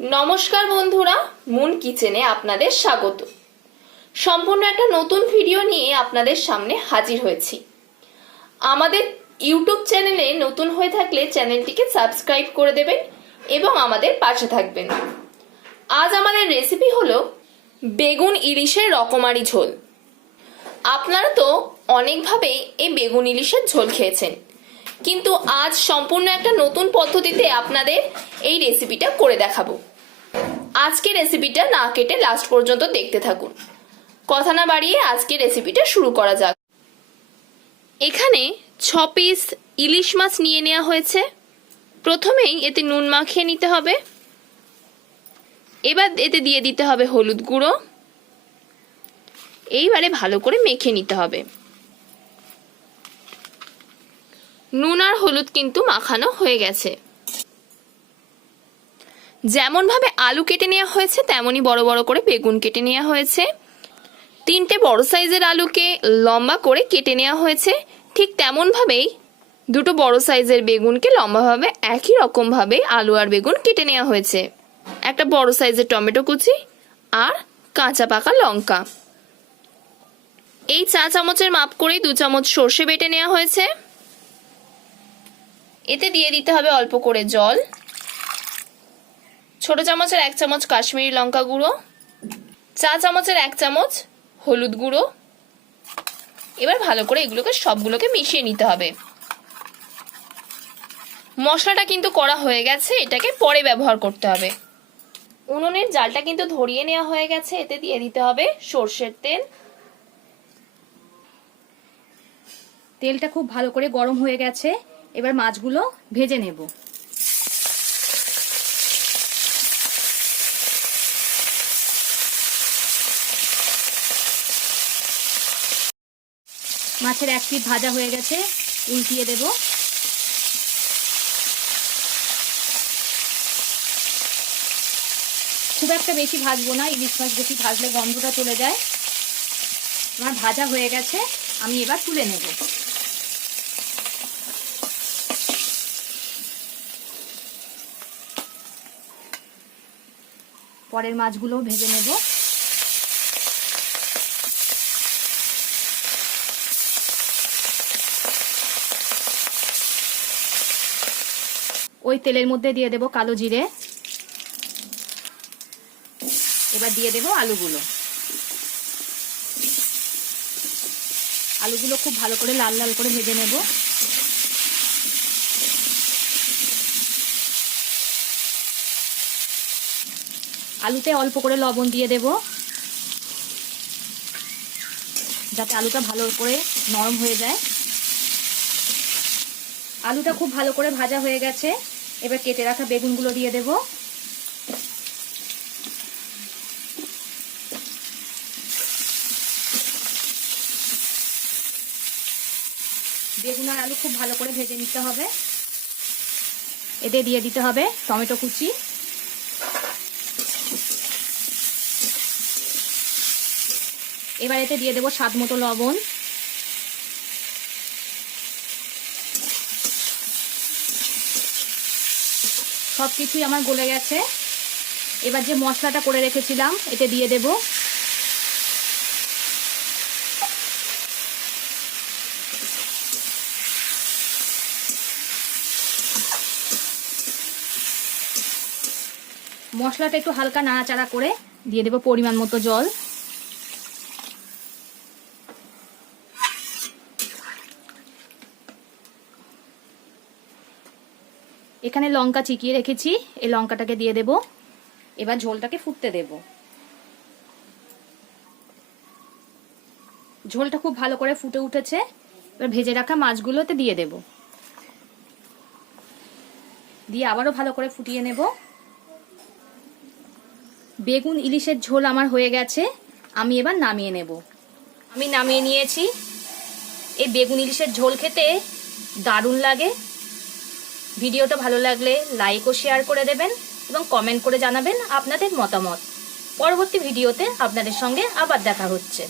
নমস্কার বন্ধুরা, মুন কিচেনে আপনাদের স্বাগত। সম্পূর্ণ একটা নতুন ভিডিও নিয়ে আপনাদের সামনে হাজির হয়েছি। আমাদের ইউটিউব চ্যানেলে নতুন হয়ে থাকলে চ্যানেলটিকে সাবস্ক্রাইব করে দেবেন এবং আমাদের পাশে থাকবেন। আজ আমাদের রেসিপি হলো বেগুন ইলিশের রকমারি ঝোল। আপনারা তো অনেকভাবে এই বেগুন ইলিশের ঝোল খেয়েছেন। কিন্তু আজ সম্পূর্ণ একটা নতুন পদ্ধতিতে আপনাদের এই রেসিপিটা করে দেখাবো। আজকে রেসিপিটা না কেটে লাস্ট পর্যন্ত দেখতে থাকুন। কথা না বাড়িয়ে আজকে রেসিপিটা শুরু করা যাক। এখানে ছ পিস ইলিশ মাছ নিয়ে নেওয়া হয়েছে। প্রথমেই এতে নুন মাখিয়ে নিতে হবে। এবার এতে দিয়ে দিতে হবে হলুদ গুঁড়ো। এইবারে ভালো করে মেখে নিতে হবে। নুন আর হলুদ কিন্তু মাখানো হয়ে গেছে। যেমনভাবে আলু কেটে নেওয়া হয়েছে, তেমনই বড় বড় করে বেগুন কেটে নেওয়া হয়েছে। তিনটে বড় সাইজের আলুকে লম্বা করে কেটে নেওয়া হয়েছে। ঠিক তেমনভাবেই দুটো বড় সাইজের বেগুনকে লম্বাভাবে একই রকমভাবে আলু আর বেগুন কেটে নেওয়া হয়েছে। একটা বড় সাইজের টমেটো কুচি আর কাঁচা পাকা লঙ্কা। এই চা চামচের মাপ করেই দু চামচ সর্ষে বেটে নেওয়া হয়েছে। এতে দিয়ে দিতে হবে অল্প করে জল। ছোট চামচের এক চামচ কাশ্মীরি লঙ্কা গুঁড়ো, চা চামচের এক চামচ হলুদ গুঁড়ো। এবার ভালো করে এগুলোকে সবগুলোকে মিশিয়ে নিতে হবে। মশলাটা কিন্তু করা হয়ে গেছে, এটাকে পরে ব্যবহার করতে হবে। উনুনের জালটা কিন্তু ধরিয়ে নেওয়া হয়ে গেছে, এতে দিয়ে দিতে হবে সর্ষের তেল। তেলটা খুব ভালো করে গরম হয়ে গেছে। এবার মাছগুলো ভেজে নেব। মাছের এক পিঠ ভাজা হয়ে গেছে, উল্টিয়ে দেব। খুব একটা বেশি ভাজবো না, ইলিশ মাছ বেশি ভাজলে গন্ধটা চলে যায়। আমার ভাজা হয়ে গেছে, আমি এবার তুলে নেব। পরের মাছগুলোও ভেজে নেব। ওই তেলের মধ্যে দিয়ে দেব কালো জিরে। এবার দিয়ে দেব আলুগুলো। আলুগুলো খুব ভালো করে লাল লাল করে ভেজে নেব। আলুতে অল্প করে লবণ দিয়ে দেব। যাতে আলুটা ভালো করে নরম হয়ে যায়। আলুটা খুব ভালো করে ভাজা হয়ে গেছে। এবার কেটে রাখা বেগুনগুলো দিয়ে দেবো। বেগুন আর আলু খুব ভালো করে ভেজে নিতে হবে। এতে দিয়ে দিতে হবে টমেটো কুচি। এবার এতে দিয়ে দেবো স্বাদ মতো লবণ। সব কিছুই আমার গলে গেছে। এবার যে মশলাটা করে রেখেছিলাম, এতে দিয়ে দেবো। মশলাটা একটু হালকা নাড়াচাড়া করে দিয়ে দেবো পরিমাণ মতো জল। এখানে লঙ্কা চিকিয়ে রেখেছি। এই লঙ্কাটাকে দিয়ে দেব। এবার ঝোলটাকে ফুটতে দেব। ঝোলটা খুব ভালো করে ফুটে উঠেছে। এবার ভেজে রাখা মাছগুলোতে দিয়ে দেব। দিয়ে আবারও ভালো করে ফুটিয়ে নেব। বেগুন ইলিশের ঝোল আমার হয়ে গেছে। আমি এবার নামিয়ে নেব। আমি নামিয়ে নিয়েছি। এই বেগুন ইলিশের ঝোল খেতে দারুণ লাগে। ভিডিওটা ভালো লাগলে লাইক ও শেয়ার করে দেবেন এবং কমেন্ট করে জানাবেন আপনাদের মতামত। পরবর্তী ভিডিওতে আপনাদের সঙ্গে আবার দেখা হচ্ছে।